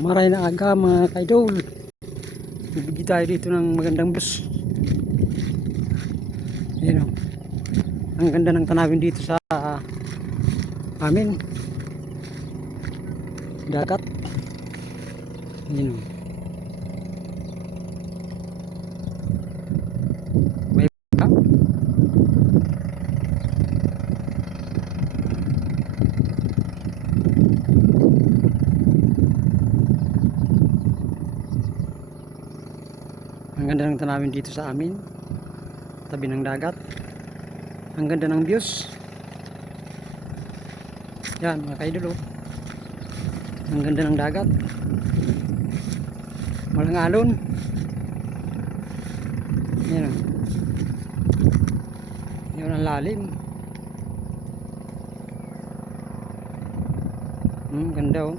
Maray na aga mga kaidol. Bibigyan tayo dito ng magandang bus. Ayan o. Ang ganda ng tanawin dito sa amin. Dagat. Ayan o. May baka. Ang ganda ng tanawin dito sa amin. Tabi ng dagat. Ang ganda ng views. Yan mga kaidol. Ang ganda ng dagat. Walang alon. Yan o. Yun ang lalim. Ganda o.